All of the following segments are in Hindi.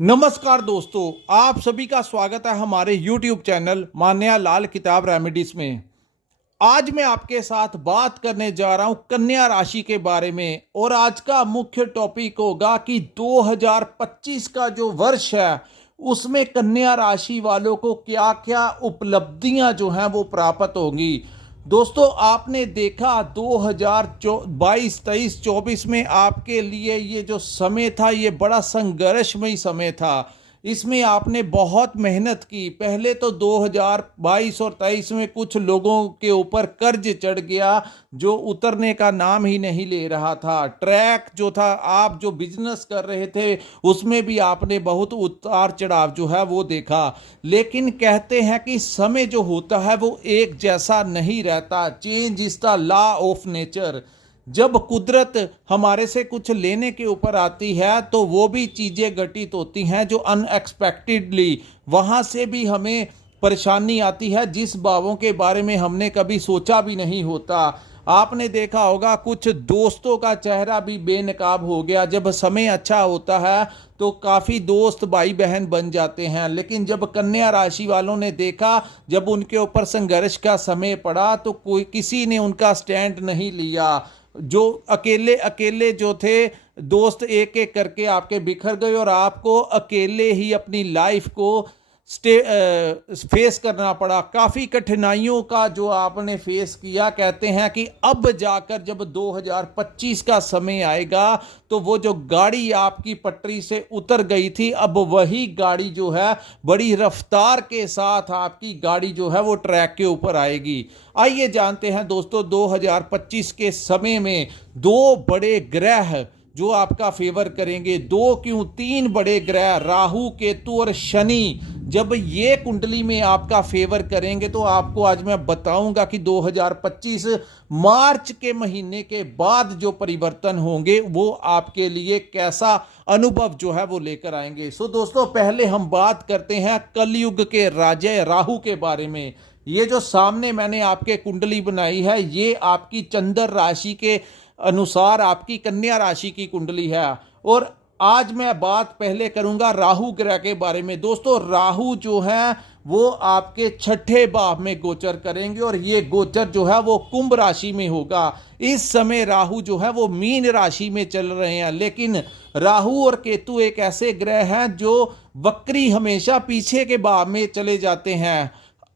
नमस्कार दोस्तों, आप सभी का स्वागत है हमारे YouTube चैनल मान्या लाल किताब रेमेडीज में। आज मैं आपके साथ बात करने जा रहा हूं कन्या राशि के बारे में और आज का मुख्य टॉपिक होगा कि 2025 का जो वर्ष है उसमें कन्या राशि वालों को क्या क्या उपलब्धियां जो हैं वो प्राप्त होंगी। दोस्तों, आपने देखा 2022, 23, 24 में आपके लिए ये जो समय था ये बड़ा संघर्षमय समय था। इसमें आपने बहुत मेहनत की। पहले तो 2022 और 23 में कुछ लोगों के ऊपर कर्ज चढ़ गया जो उतरने का नाम ही नहीं ले रहा था। ट्रैक जो था, आप जो बिजनेस कर रहे थे उसमें भी आपने बहुत उतार चढ़ाव जो है वो देखा। लेकिन कहते हैं कि समय जो होता है वो एक जैसा नहीं रहता। Change is the law of nature. जब कुदरत हमारे से कुछ लेने के ऊपर आती है तो वो भी चीज़ें घटित होती हैं जो अनएक्सपेक्टेडली, वहाँ से भी हमें परेशानी आती है जिस भावों के बारे में हमने कभी सोचा भी नहीं होता। आपने देखा होगा कुछ दोस्तों का चेहरा भी बेनकाब हो गया। जब समय अच्छा होता है तो काफ़ी दोस्त भाई बहन बन जाते हैं, लेकिन जब कन्या राशि वालों ने देखा, जब उनके ऊपर संघर्ष का समय पड़ा तो कोई किसी ने उनका स्टैंड नहीं लिया। जो अकेले अकेले जो थे दोस्त एक एक करके आपके बिखर गए और आपको अकेले ही अपनी लाइफ को फेस करना पड़ा। काफ़ी कठिनाइयों का जो आपने फेस किया। कहते हैं कि अब जाकर जब 2025 का समय आएगा तो वो जो गाड़ी आपकी पटरी से उतर गई थी, अब वही गाड़ी जो है बड़ी रफ्तार के साथ आपकी गाड़ी जो है वो ट्रैक के ऊपर आएगी। आइए जानते हैं दोस्तों, 2025 के समय में दो बड़े ग्रह जो आपका फेवर करेंगे। दो क्यों, तीन बड़े ग्रह राहु, केतु और शनि जब ये कुंडली में आपका फेवर करेंगे तो आपको आज मैं बताऊंगा कि 2025 मार्च के महीने के बाद जो परिवर्तन होंगे वो आपके लिए कैसा अनुभव जो है वो लेकर आएंगे। सो दोस्तों, पहले हम बात करते हैं कलयुग के राजा राहु के बारे में। ये जो सामने मैंने आपके कुंडली बनाई है ये आपकी चंद्र राशि के अनुसार आपकी कन्या राशि की कुंडली है। और आज मैं बात पहले करूंगा राहु ग्रह के बारे में। दोस्तों, राहु जो है वो आपके छठे भाव में गोचर करेंगे और ये गोचर जो है वो कुंभ राशि में होगा। इस समय राहु जो है वो मीन राशि में चल रहे हैं, लेकिन राहु और केतु एक ऐसे ग्रह हैं जो वक्री हमेशा पीछे के भाव में चले जाते हैं।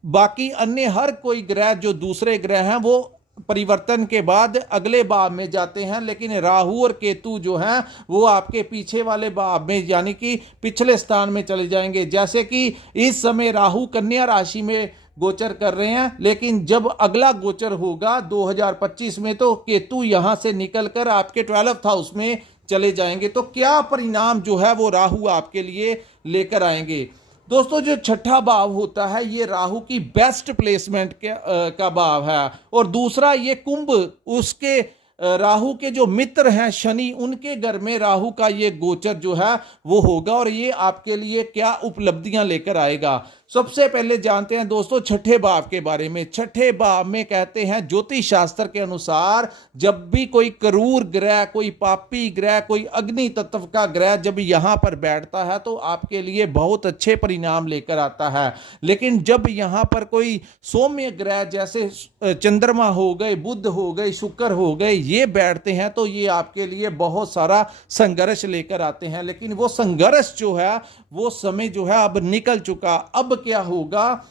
बाकी अन्य हर कोई ग्रह जो दूसरे ग्रह हैं वो परिवर्तन के बाद अगले भाव में जाते हैं, लेकिन राहु और केतु जो हैं वो आपके पीछे वाले भाव में यानी कि पिछले स्थान में चले जाएंगे। जैसे कि इस समय राहु कन्या राशि में गोचर कर रहे हैं, लेकिन जब अगला गोचर होगा 2025 में तो केतु यहां से निकलकर आपके 12th हाउस में चले जाएंगे। तो क्या परिणाम जो है वो राहु आपके लिए लेकर आएंगे। दोस्तों, जो छठा भाव होता है ये राहु की बेस्ट प्लेसमेंट का भाव है और दूसरा ये कुंभ, उसके राहु के जो मित्र हैं शनि, उनके घर में राहु का ये गोचर जो है वो होगा और ये आपके लिए क्या उपलब्धियां लेकर आएगा। सबसे पहले जानते हैं दोस्तों छठे भाव के बारे में। छठे भाव में कहते हैं ज्योतिष शास्त्र के अनुसार जब भी कोई क्रूर ग्रह, कोई पापी ग्रह, कोई अग्नि तत्व का ग्रह जब यहां पर बैठता है तो आपके लिए बहुत अच्छे परिणाम लेकर आता है। लेकिन जब यहां पर कोई सौम्य ग्रह जैसे चंद्रमा हो गए, बुध हो गए, शुक्र हो गए, ये बैठते हैं तो ये आपके लिए बहुत सारा संघर्ष लेकर आते हैं। लेकिन वो संघर्ष जो है वो समय जो है अब निकल चुका। अब क्या होगा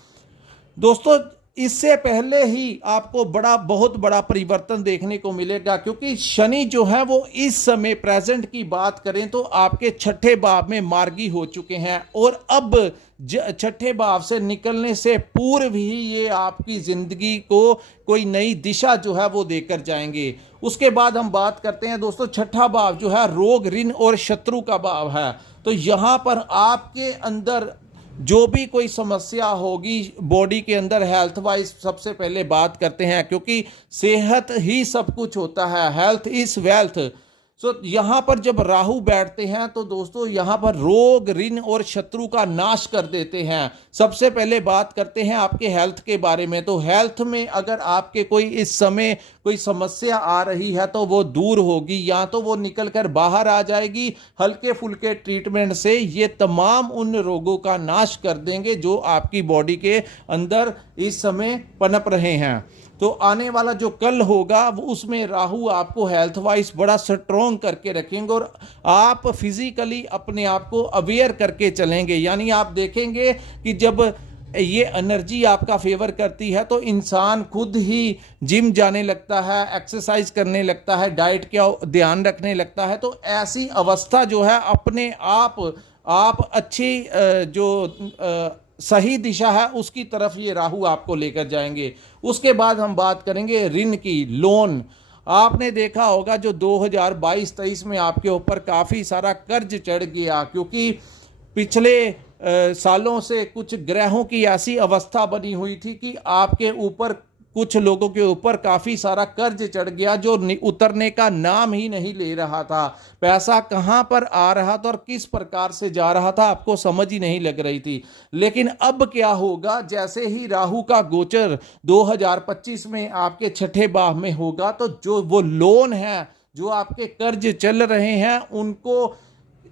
दोस्तों, इससे पहले ही आपको बहुत बड़ा परिवर्तन देखने को मिलेगा, क्योंकि शनि जो है वो इस समय प्रेजेंट की बात करें तो आपके छठे भाव में मार्गी हो चुके हैं और अब छठे भाव से निकलने से पूर्व ही ये आपकी जिंदगी को कोई नई दिशा जो है वो देकर जाएंगे। उसके बाद हम बात करते हैं दोस्तों, छठा भाव जो है रोग, ऋण और शत्रु का भाव है। तो यहां पर आपके अंदर जो भी कोई समस्या होगी बॉडी के अंदर, हेल्थ वाइज सबसे पहले बात करते हैं, क्योंकि सेहत ही सब कुछ होता है। Health is wealth. सो यहाँ पर जब राहु बैठते हैं तो दोस्तों यहाँ पर रोग, ऋण और शत्रु का नाश कर देते हैं। सबसे पहले बात करते हैं आपके हेल्थ के बारे में। तो हेल्थ में अगर आपके कोई इस समय कोई समस्या आ रही है तो वो दूर होगी, या तो वो निकल कर बाहर आ जाएगी। हल्के फुल्के ट्रीटमेंट से ये तमाम उन रोगों का नाश कर देंगे जो आपकी बॉडी के अंदर इस समय पनप रहे हैं। तो आने वाला जो कल होगा वो उसमें राहु आपको हेल्थ वाइज बड़ा स्ट्रॉन्ग करके रखेंगे और आप फिजिकली अपने आप को अवेयर करके चलेंगे। यानी आप देखेंगे कि जब ये एनर्जी आपका फेवर करती है तो इंसान खुद ही जिम जाने लगता है, एक्सरसाइज करने लगता है, डाइट का ध्यान रखने लगता है। तो ऐसी अवस्था जो है अपने आप अच्छी जो सही दिशा है उसकी तरफ ये राहु आपको लेकर जाएंगे। उसके बाद हम बात करेंगे ऋण की, लोन। आपने देखा होगा जो 2022-23 में आपके ऊपर काफ़ी सारा कर्ज चढ़ गया, क्योंकि पिछले सालों से कुछ ग्रहों की ऐसी अवस्था बनी हुई थी कि आपके ऊपर, कुछ लोगों के ऊपर काफ़ी सारा कर्ज चढ़ गया जो उतरने का नाम ही नहीं ले रहा था। पैसा कहाँ पर आ रहा था और किस प्रकार से जा रहा था आपको समझ ही नहीं लग रही थी। लेकिन अब क्या होगा, जैसे ही राहु का गोचर 2025 में आपके छठे भाव में होगा तो जो वो लोन है, जो आपके कर्ज चल रहे हैं, उनको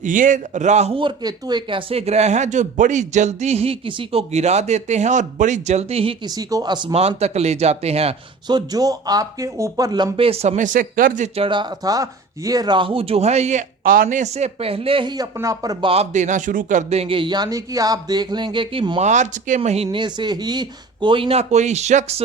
ये राहु और केतु एक ऐसे ग्रह हैं जो बड़ी जल्दी ही किसी को गिरा देते हैं और बड़ी जल्दी ही किसी को आसमान तक ले जाते हैं। सो जो आपके ऊपर लंबे समय से कर्ज चढ़ा था, ये राहु जो है ये आने से पहले ही अपना प्रभाव देना शुरू कर देंगे। यानी कि आप देख लेंगे कि मार्च के महीने से ही कोई ना कोई शख्स,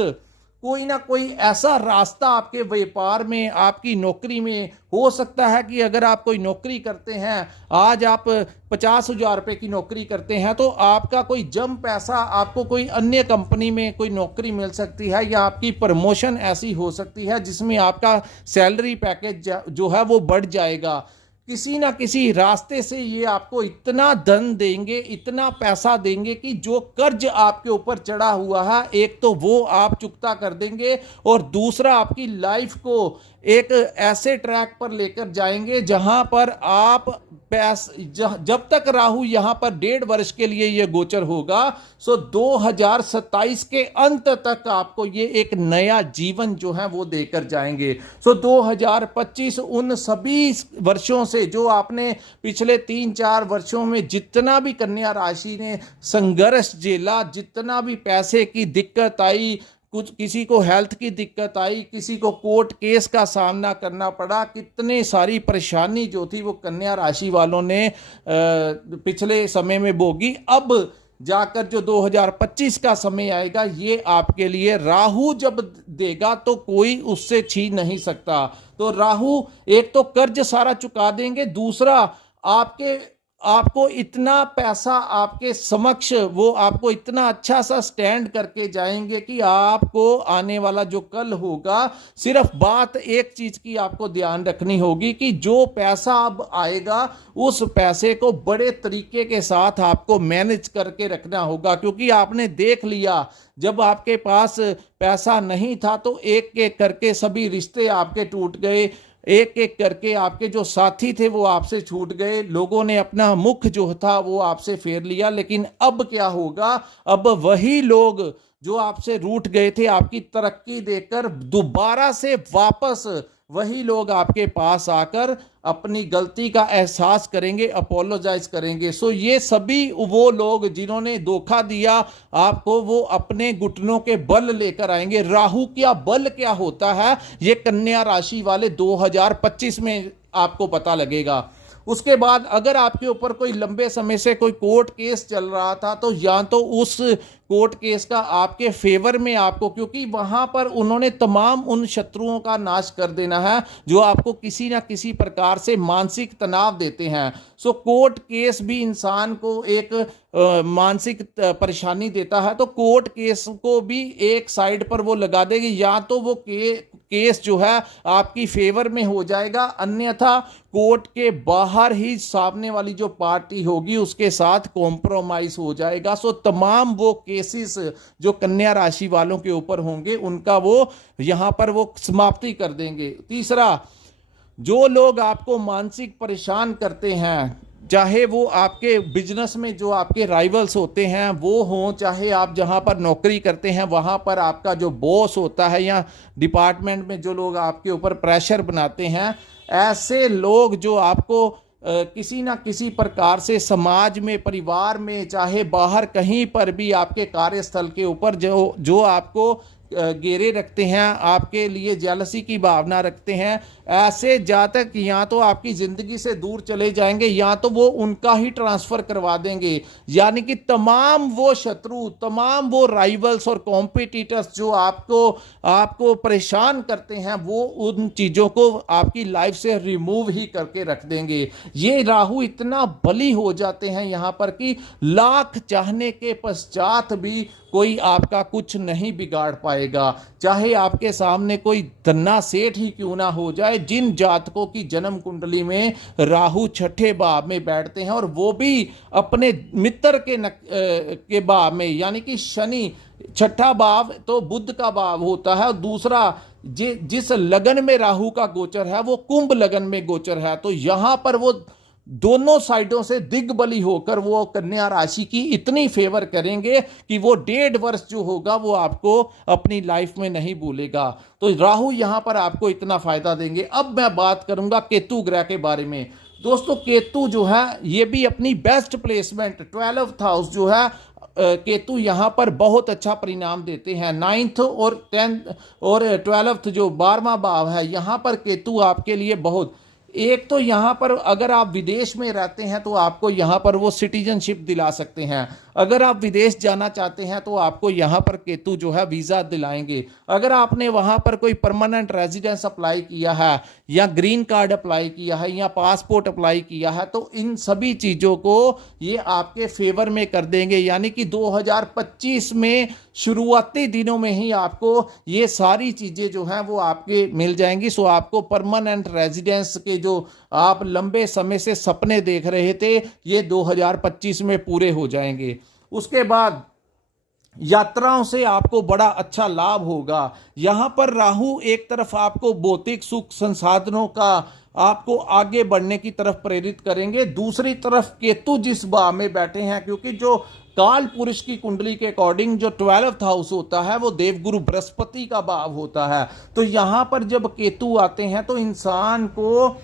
कोई ना कोई ऐसा रास्ता आपके व्यापार में, आपकी नौकरी में हो सकता है कि अगर आप कोई नौकरी करते हैं, आज आप 50,000 रुपये की नौकरी करते हैं, तो आपका कोई जम पैसा आपको कोई अन्य कंपनी में कोई नौकरी मिल सकती है, या आपकी प्रमोशन ऐसी हो सकती है जिसमें आपका सैलरी पैकेज जो है वो बढ़ जाएगा। किसी ना किसी रास्ते से ये आपको इतना धन देंगे, इतना पैसा देंगे कि जो कर्ज आपके ऊपर चढ़ा हुआ है, एक तो वो आप चुकता कर देंगे और दूसरा आपकी लाइफ को एक ऐसे ट्रैक पर लेकर जाएंगे जहां पर आप जब तक राहु यहां पर 1.5 वर्ष के लिए ये गोचर होगा, सो 2027 के अंत तक आपको ये एक नया जीवन जो है वो देकर जाएंगे। सो 2025 उन सभी वर्षों से जो आपने पिछले 3-4 वर्षों में जितना भी कन्या राशि ने संघर्ष झेला, जितना भी पैसे की दिक्कत आई, कुछ किसी को हेल्थ की दिक्कत आई, किसी को कोर्ट केस का सामना करना पड़ा, कितने सारी परेशानी जो थी वो कन्या राशि वालों ने पिछले समय में भोगी। अब जाकर जो 2025 का समय आएगा, ये आपके लिए राहु जब देगा तो कोई उससे छीन नहीं सकता। तो राहु एक तो कर्ज सारा चुका देंगे, दूसरा आपको इतना पैसा आपके समक्ष, वो आपको इतना अच्छा सा स्टैंड करके जाएंगे कि आपको आने वाला जो कल होगा, सिर्फ बात एक चीज की आपको ध्यान रखनी होगी कि जो पैसा अब आएगा उस पैसे को बड़े तरीके के साथ आपको मैनेज करके रखना होगा। क्योंकि आपने देख लिया जब आपके पास पैसा नहीं था तो एक एक करके सभी रिश्ते आपके टूट गए, एक एक करके आपके जो साथी थे वो आपसे छूट गए, लोगों ने अपना मुख जो था वो आपसे फेर लिया। लेकिन अब क्या होगा, अब वही लोग जो आपसे रूठ गए थे आपकी तरक्की देखकर, दोबारा से वापस वही लोग आपके पास आकर अपनी गलती का एहसास करेंगे, अपोलोजाइज करेंगे। सो ये सभी वो लोग जिन्होंने धोखा दिया आपको, वो अपने घुटनों के बल लेकर आएंगे। राहु का बल क्या होता है ये कन्या राशि वाले 2025 में आपको पता लगेगा। उसके बाद अगर आपके ऊपर कोई लंबे समय से कोई कोर्ट केस चल रहा था, तो या तो उस कोर्ट केस का आपके फेवर में आपको, क्योंकि वहां पर उन्होंने तमाम उन शत्रुओं का नाश कर देना है जो आपको किसी ना किसी प्रकार से मानसिक तनाव देते हैं। सो कोर्ट केस भी इंसान को एक मानसिक परेशानी देता है, तो कोर्ट केस को भी एक साइड पर वो लगा देगी, या तो वो केस जो है आपकी फेवर में हो जाएगा, अन्यथा कोर्ट के बाहर ही सामने वाली जो पार्टी होगी उसके साथ कॉम्प्रोमाइज हो जाएगा। सो तमाम वो केसेस जो कन्या राशि वालों के ऊपर होंगे उनका वो यहां पर वो समाप्ति कर देंगे। तीसरा, जो लोग आपको मानसिक परेशान करते हैं, चाहे वो आपके बिजनेस में जो आपके राइवल्स होते हैं वो हों, चाहे आप जहां पर नौकरी करते हैं वहां पर आपका जो बॉस होता है, या डिपार्टमेंट में जो लोग आपके ऊपर प्रेशर बनाते हैं, ऐसे लोग जो आपको किसी ना किसी प्रकार से समाज में, परिवार में, चाहे बाहर कहीं पर भी आपके कार्यस्थल के ऊपर जो जो आपको घेरे रखते हैं, आपके लिए जेलसी की भावना रखते हैं, ऐसे जातक या तो आपकी ज़िंदगी से दूर चले जाएंगे या तो वो उनका ही ट्रांसफ़र करवा देंगे। यानी कि तमाम वो शत्रु, तमाम वो राइवल्स और कॉम्पिटिटर्स जो आपको परेशान करते हैं, वो उन चीज़ों को आपकी लाइफ से रिमूव ही करके रख देंगे। ये राहु इतना बली हो जाते हैं यहाँ पर कि लाख चाहने के पश्चात भी कोई आपका कुछ नहीं बिगाड़ पाएगा, चाहे आपके सामने कोई धन्ना सेठ ही क्यों ना हो जाए। जिन जातकों की जन्म कुंडली में राहु छठे भाव में बैठते हैं, और वो भी अपने मित्र के भाव में, यानी कि शनि, छठा भाव तो बुध का भाव होता है, और दूसरा जिस लगन में राहु का गोचर है वो कुंभ लगन में गोचर है, तो यहां पर वो दोनों साइडों से दिग्बली होकर वो कन्या राशि की इतनी फेवर करेंगे कि वो 1.5 वर्ष जो होगा वो आपको अपनी लाइफ में नहीं भूलेगा। तो राहु यहां पर आपको इतना फायदा देंगे। अब मैं बात करूंगा केतु ग्रह के बारे में। दोस्तों, केतु जो है ये भी अपनी बेस्ट प्लेसमेंट 12th हाउस जो है, केतु यहाँ पर बहुत अच्छा परिणाम देते हैं। 9th और 10th और 12th जो 12वां भाव है, यहाँ पर केतु आपके लिए बहुत, एक तो यहाँ पर अगर आप विदेश में रहते हैं तो आपको यहाँ पर वो सिटीजनशिप दिला सकते हैं। अगर आप विदेश जाना चाहते हैं तो आपको यहाँ पर केतु जो है वीज़ा दिलाएंगे। अगर आपने वहाँ पर कोई परमानेंट रेजिडेंस अप्लाई किया है, या ग्रीन कार्ड अप्लाई किया है, या पासपोर्ट अप्लाई किया है, तो इन सभी चीज़ों को ये आपके फेवर में कर देंगे। यानी कि 2025 में शुरुआती दिनों में ही आपको ये सारी चीज़ें जो हैं वो आपके मिल जाएंगी। सो आपको परमानेंट रेजिडेंस के जो आप लंबे समय से सपने देख रहे थे, ये 2025 में पूरे हो जाएंगे। उसके बाद यात्राओं से आपको बड़ा अच्छा लाभ होगा। यहां पर राहु एक तरफ आपको भौतिक सुख संसाधनों का आपको आगे बढ़ने की तरफ प्रेरित करेंगे, दूसरी तरफ केतु जिस भाव में बैठे हैं, क्योंकि जो काल पुरुष की कुंडली के अकॉर्डिंग जो 12th हाउस होता है वो देवगुरु बृहस्पति का भाव होता है। तो यहां पर जब केतु आते हैं तो इंसान को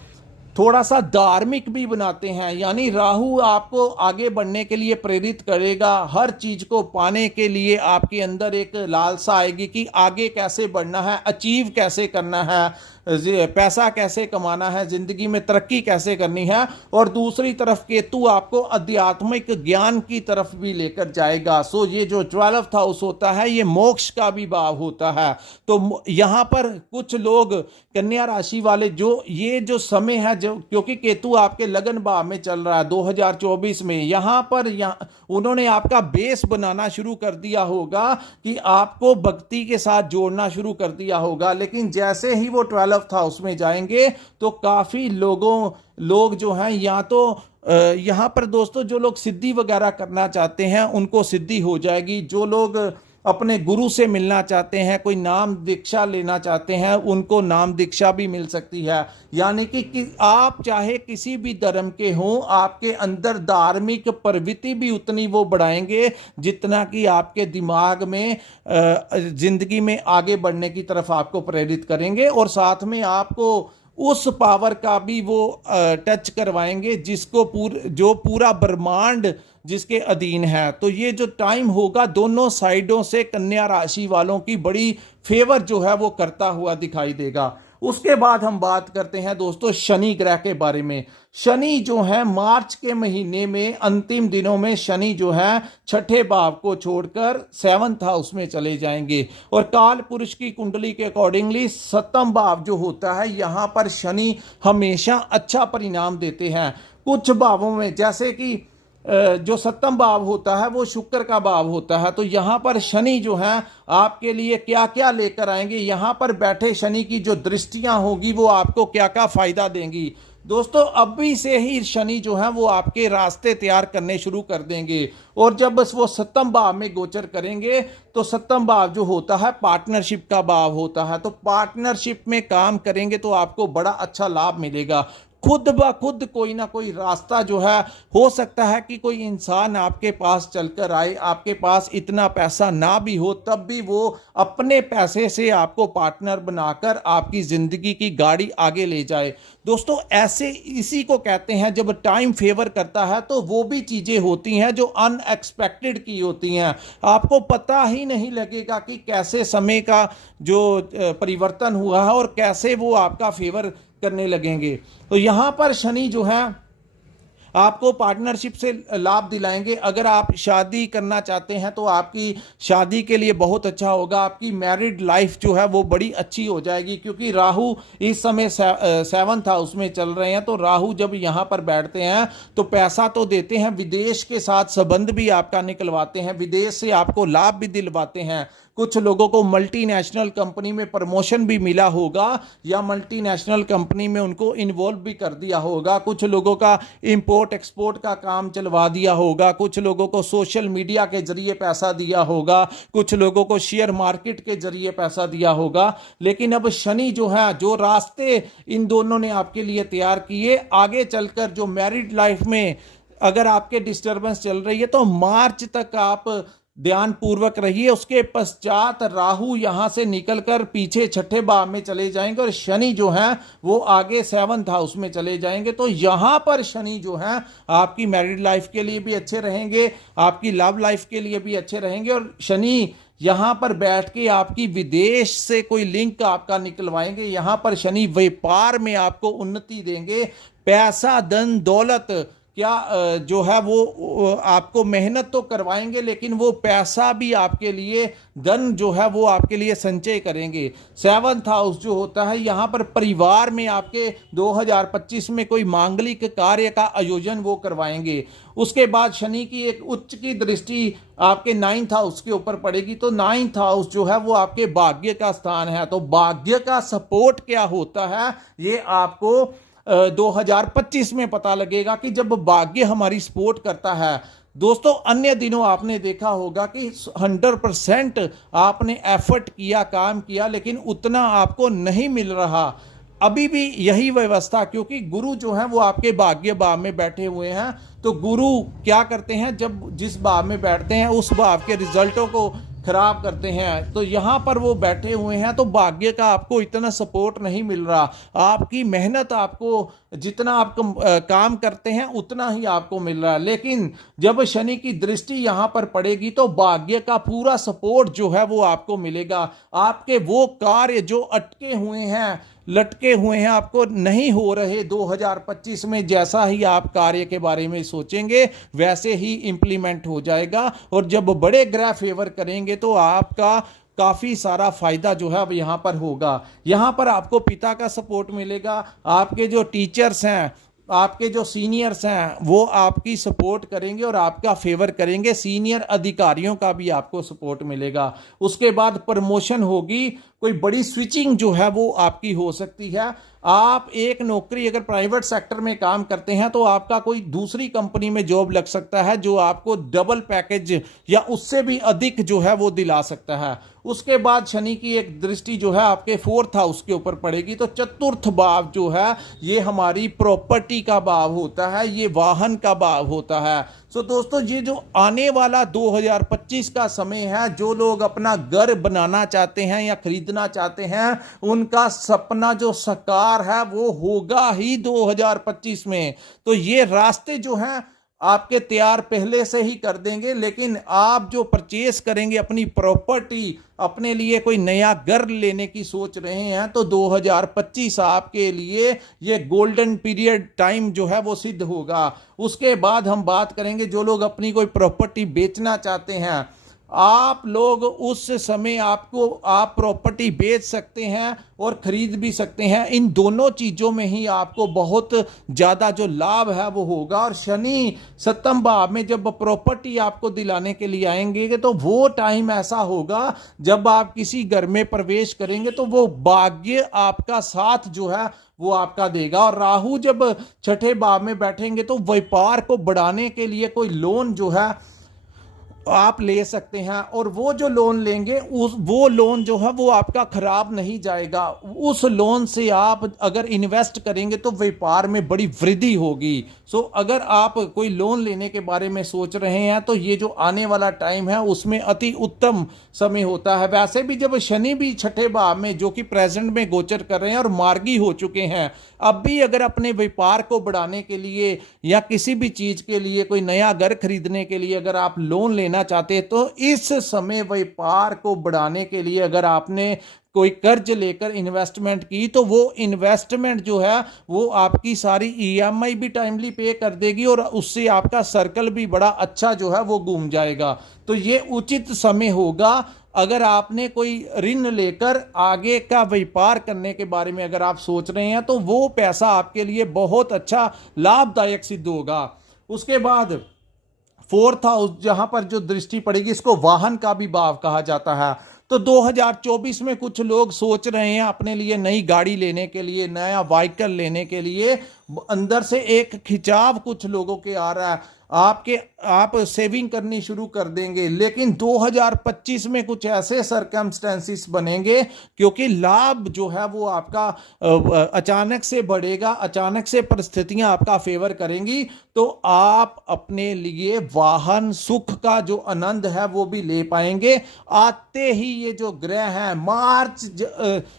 थोड़ा सा धार्मिक भी बनाते हैं। यानी राहु आपको आगे बढ़ने के लिए प्रेरित करेगा, हर चीज को पाने के लिए आपके अंदर एक लालसा आएगी कि आगे कैसे बढ़ना है, अचीव कैसे करना है, पैसा कैसे कमाना है, जिंदगी में तरक्की कैसे करनी है। और दूसरी तरफ केतु आपको आध्यात्मिक ज्ञान की तरफ भी लेकर जाएगा। सो ये जो 12th हाउस होता है ये मोक्ष का भी भाव होता है। तो यहाँ पर कुछ लोग कन्या राशि वाले ये जो समय है, जो क्योंकि केतु आपके लगन भाव में चल रहा है 2024 में, यहाँ पर उन्होंने आपका बेस बनाना शुरू कर दिया होगा कि आपको भक्ति के साथ जोड़ना शुरू कर दिया होगा। लेकिन जैसे ही वो 12th हाउस में जाएंगे तो काफ़ी लोग जो हैं, या तो यहाँ पर दोस्तों जो लोग सिद्धि वगैरह करना चाहते हैं उनको सिद्धि हो जाएगी, जो लोग अपने गुरु से मिलना चाहते हैं, कोई नाम दीक्षा लेना चाहते हैं, उनको नाम दीक्षा भी मिल सकती है। यानी कि आप चाहे किसी भी धर्म के हों, आपके अंदर धार्मिक प्रवृत्ति भी उतनी वो बढ़ाएंगे जितना कि आपके दिमाग में जिंदगी में आगे बढ़ने की तरफ आपको प्रेरित करेंगे, और साथ में आपको उस पावर का भी वो टच करवाएंगे जो पूरा ब्रह्मांड जिसके अधीन है। तो ये जो टाइम होगा दोनों साइडों से कन्या राशि वालों की बड़ी फेवर जो है वो करता हुआ दिखाई देगा। उसके बाद हम बात करते हैं दोस्तों शनि ग्रह के बारे में। शनि जो है मार्च के महीने में अंतिम दिनों में शनि जो है छठे भाव को छोड़कर 7th हाउस में चले जाएंगे, और काल पुरुष की कुंडली के अकॉर्डिंगली 7th भाव जो होता है यहाँ पर शनि हमेशा अच्छा परिणाम देते हैं। कुछ भावों में जैसे कि जो 7th भाव होता है वो शुक्र का भाव होता है, तो यहाँ पर शनि जो है आपके लिए क्या क्या लेकर आएंगे, यहाँ पर बैठे शनि की जो दृष्टियां होगी वो आपको क्या क्या फायदा देंगी। दोस्तों अभी से ही शनि जो है वो आपके रास्ते तैयार करने शुरू कर देंगे। और जब बस वो सप्तम भाव में गोचर करेंगे तो सप्तम भाव जो होता है पार्टनरशिप का भाव होता है, तो पार्टनरशिप में काम करेंगे तो आपको बड़ा अच्छा लाभ मिलेगा। खुद ब खुद कोई ना कोई रास्ता जो है, हो सकता है कि कोई इंसान आपके पास चलकर आए, आपके पास इतना पैसा ना भी हो तब भी वो अपने पैसे से आपको पार्टनर बनाकर आपकी जिंदगी की गाड़ी आगे ले जाए। दोस्तों ऐसे इसी को कहते हैं जब टाइम फेवर करता है तो वो भी चीजें होती हैं जो अनएक्सपेक्टेड की होती हैं। आपको पता ही नहीं लगेगा कि कैसे समय का जो परिवर्तन हुआ है और कैसे वो आपका फेवर करने लगेंगे। तो यहां पर शनि जो है आपको पार्टनरशिप से लाभ दिलाएंगे। अगर आप शादी करना चाहते हैं तो आपकी शादी के लिए बहुत अच्छा होगा। आपकी मैरिड लाइफ जो है वो बड़ी अच्छी हो जाएगी, क्योंकि राहु इस समय 7th हाउस में चल रहे हैं। तो राहु जब यहाँ पर बैठते हैं तो पैसा तो देते हैं, विदेश के साथ संबंध भी आपका निकलवाते हैं, विदेश से आपको लाभ भी दिलवाते हैं। कुछ लोगों को मल्टीनेशनल कंपनी में प्रमोशन भी मिला होगा या मल्टीनेशनल कंपनी में उनको इन्वॉल्व भी कर दिया होगा। कुछ लोगों का इंपोर्ट एक्सपोर्ट का काम चलवा दिया होगा, कुछ लोगों को सोशल मीडिया के जरिए पैसा दिया होगा, कुछ लोगों को शेयर मार्केट के जरिए पैसा दिया होगा। लेकिन अब शनि जो है, जो रास्ते इन दोनों ने आपके लिए तैयार किए, आगे चलकर जो मैरिड लाइफ में अगर आपके डिस्टर्बेंस चल रही है तो मार्च तक आप ध्यान पूर्वक रहिए। उसके पश्चात राहु यहां से निकलकर पीछे छठे भाव में चले जाएंगे और शनि जो है वो आगे 7th हाउस में चले जाएंगे। तो यहां पर शनि जो है आपकी मैरिड लाइफ के लिए भी अच्छे रहेंगे, आपकी लव लाइफ के लिए भी अच्छे रहेंगे। और शनि यहां पर बैठ के आपकी विदेश से कोई लिंक आपका निकलवाएंगे। यहां पर शनि व्यापार में आपको उन्नति देंगे, पैसा धन दौलत क्या जो है वो आपको मेहनत तो करवाएंगे, लेकिन वो पैसा भी आपके लिए, धन जो है वो आपके लिए संचय करेंगे। 7th हाउस जो होता है, यहाँ पर परिवार में आपके 2025 में कोई मांगलिक कार्य का आयोजन वो करवाएंगे। उसके बाद शनि की एक उच्च की दृष्टि आपके 9th हाउस के ऊपर पड़ेगी। तो 9th हाउस जो है वो आपके भाग्य का स्थान है। तो भाग्य का सपोर्ट क्या होता है ये आपको 2025 में पता लगेगा कि जब भाग्य हमारी सपोर्ट करता है। दोस्तों अन्य दिनों आपने देखा होगा कि 100% आपने एफर्ट किया, काम किया, लेकिन उतना आपको नहीं मिल रहा। अभी भी यही व्यवस्था, क्योंकि गुरु जो है वो आपके भाग्य भाव में बैठे हुए हैं। तो गुरु क्या करते हैं, जब जिस भाव में बैठते हैं उस भाव के रिजल्टों को खराब करते हैं। तो यहां पर वो बैठे हुए हैं तो भाग्य का आपको इतना सपोर्ट नहीं मिल रहा। आपकी मेहनत, आपको जितना आप काम करते हैं उतना ही आपको मिल रहा है। लेकिन जब शनि की दृष्टि यहां पर पड़ेगी तो भाग्य का पूरा सपोर्ट जो है वो आपको मिलेगा। आपके वो कार्य जो अटके हुए हैं, लटके हुए हैं, आपको नहीं हो रहे 2025 में, जैसा ही आप कार्य के बारे में सोचेंगे वैसे ही इंप्लीमेंट हो जाएगा। और जब बड़े ग्रह फेवर करेंगे तो आपका काफी सारा फायदा जो है अब यहां पर होगा। यहां पर आपको पिता का सपोर्ट मिलेगा, आपके जो टीचर्स हैं, आपके जो सीनियर्स हैं वो आपकी सपोर्ट करेंगे और आपका फेवर करेंगे। सीनियर अधिकारियों का भी आपको सपोर्ट मिलेगा। उसके बाद प्रमोशन होगी, कोई बड़ी स्विचिंग जो है वो आपकी हो सकती है। आप एक नौकरी अगर प्राइवेट सेक्टर में काम करते हैं तो आपका कोई दूसरी कंपनी में जॉब लग सकता है जो आपको डबल पैकेज या उससे भी अधिक जो है वो दिला सकता है। उसके बाद शनि की एक दृष्टि जो है आपके 4th हाउस के ऊपर पड़ेगी। तो चतुर्थ भाव जो है ये हमारी प्रॉपर्टी का भाव होता है, ये वाहन का भाव होता है। तो दोस्तों ये जो आने वाला 2025 का समय है, जो लोग अपना घर बनाना चाहते हैं या खरीदना चाहते हैं उनका सपना जो साकार है वो होगा ही 2025 में। तो ये रास्ते जो हैं आपके तैयार पहले से ही कर देंगे। लेकिन आप जो परचेस करेंगे अपनी प्रॉपर्टी, अपने लिए कोई नया घर लेने की सोच रहे हैं तो 2025 आपके लिए ये गोल्डन पीरियड टाइम जो है वो सिद्ध होगा। उसके बाद हम बात करेंगे जो लोग अपनी कोई प्रॉपर्टी बेचना चाहते हैं, आप लोग उस समय आप प्रॉपर्टी बेच सकते हैं और खरीद भी सकते हैं। इन दोनों चीज़ों में ही आपको बहुत ज़्यादा जो लाभ है वो होगा। और शनि सप्तम भाव में जब प्रॉपर्टी आपको दिलाने के लिए आएंगे तो वो टाइम ऐसा होगा जब आप किसी घर में प्रवेश करेंगे तो वो भाग्य आपका साथ जो है वो आपका देगा। और राहु जब छठे भाव में बैठेंगे तो व्यापार को बढ़ाने के लिए कोई लोन जो है आप ले सकते हैं। और वो जो लोन लेंगे वो लोन जो है वो आपका खराब नहीं जाएगा। उस लोन से आप अगर इन्वेस्ट करेंगे तो व्यापार में बड़ी वृद्धि होगी। सो अगर आप कोई लोन लेने के बारे में सोच रहे हैं तो ये जो आने वाला टाइम है उसमें अति उत्तम समय होता है। वैसे भी जब शनि भी छठे भाव में जो कि प्रेजेंट में गोचर कर रहे हैं और मार्गी हो चुके हैं, अब भी अगर अपने व्यापार को बढ़ाने के लिए या किसी भी चीज के लिए, कोई नया घर खरीदने के लिए अगर आप लोन लेना चाहते हैं तो इस समय व्यापार को बढ़ाने के लिए अगर आपने कोई कर्ज लेकर इन्वेस्टमेंट की तो वो इन्वेस्टमेंट जो है वो आपकी सारी ईएमआई भी टाइमली पे कर देगी और उससे आपका सर्कल भी बड़ा अच्छा जो है वो घूम जाएगा। तो ये उचित समय होगा। अगर आपने कोई ऋण लेकर आगे का व्यापार करने के बारे में अगर आप सोच रहे हैं तो वो पैसा आपके लिए बहुत अच्छा लाभदायक सिद्ध होगा। उसके बाद फोर्थ हाउस जहां पर जो दृष्टि पड़ेगी, इसको वाहन का भी भाव कहा जाता है। तो 2024 में कुछ लोग सोच रहे हैं अपने लिए नई गाड़ी लेने के लिए, नया व्हीकल लेने के लिए। अंदर से एक खिंचाव कुछ लोगों के आ रहा है, आप सेविंग करनी शुरू कर देंगे। लेकिन 2025 में कुछ ऐसे सरकमस्टेंसेस बनेंगे क्योंकि लाभ जो है वो आपका अचानक से बढ़ेगा, अचानक से परिस्थितियां आपका फेवर करेंगी। तो आप अपने लिए वाहन सुख का जो आनंद है वो भी ले पाएंगे। आते ही ये जो ग्रह हैं मार्च,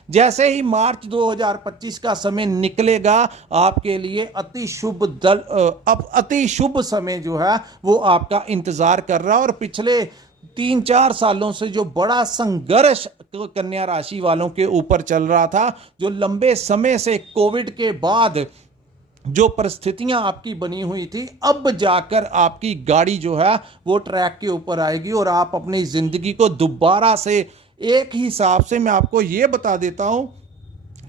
जैसे ही मार्च 2025 का समय निकलेगा आपके लिए अति शुभ समय जो है वो आपका इंतजार कर रहा है। और पिछले 3-4 सालों से जो बड़ा संघर्ष कन्या राशि वालों के ऊपर चल रहा था, जो लंबे समय से कोविड के बाद जो परिस्थितियां आपकी बनी हुई थी, अब जाकर आपकी गाड़ी जो है वो ट्रैक के ऊपर आएगी और आप अपनी जिंदगी को दोबारा से एक हिसाब से मैं आपको ये बता देता हूं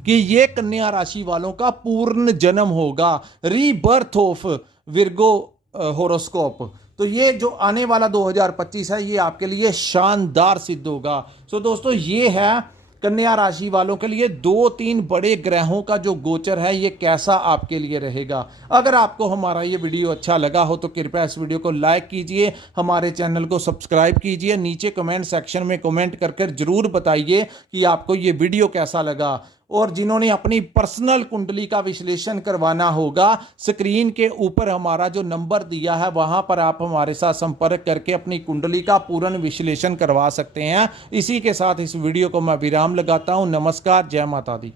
कि ये कन्या राशि वालों का पूर्ण जन्म होगा, रीबर्थ ऑफ विर्गो होरोस्कोप। तो ये जो आने वाला 2025 है ये आपके लिए शानदार सिद्ध होगा। सो दोस्तों, ये है कन्या राशि वालों के लिए 2-3 बड़े ग्रहों का जो गोचर है ये कैसा आपके लिए रहेगा। अगर आपको हमारा ये वीडियो अच्छा लगा हो तो कृपया इस वीडियो को लाइक कीजिए, हमारे चैनल को सब्सक्राइब कीजिए, नीचे कमेंट सेक्शन में कमेंट कर जरूर बताइए कि आपको ये वीडियो कैसा लगा। और जिन्होंने अपनी पर्सनल कुंडली का विश्लेषण करवाना होगा, स्क्रीन के ऊपर हमारा जो नंबर दिया है वहां पर आप हमारे साथ संपर्क करके अपनी कुंडली का पूर्ण विश्लेषण करवा सकते हैं। इसी के साथ इस वीडियो को मैं विराम लगाता हूं। नमस्कार, जय माता दी।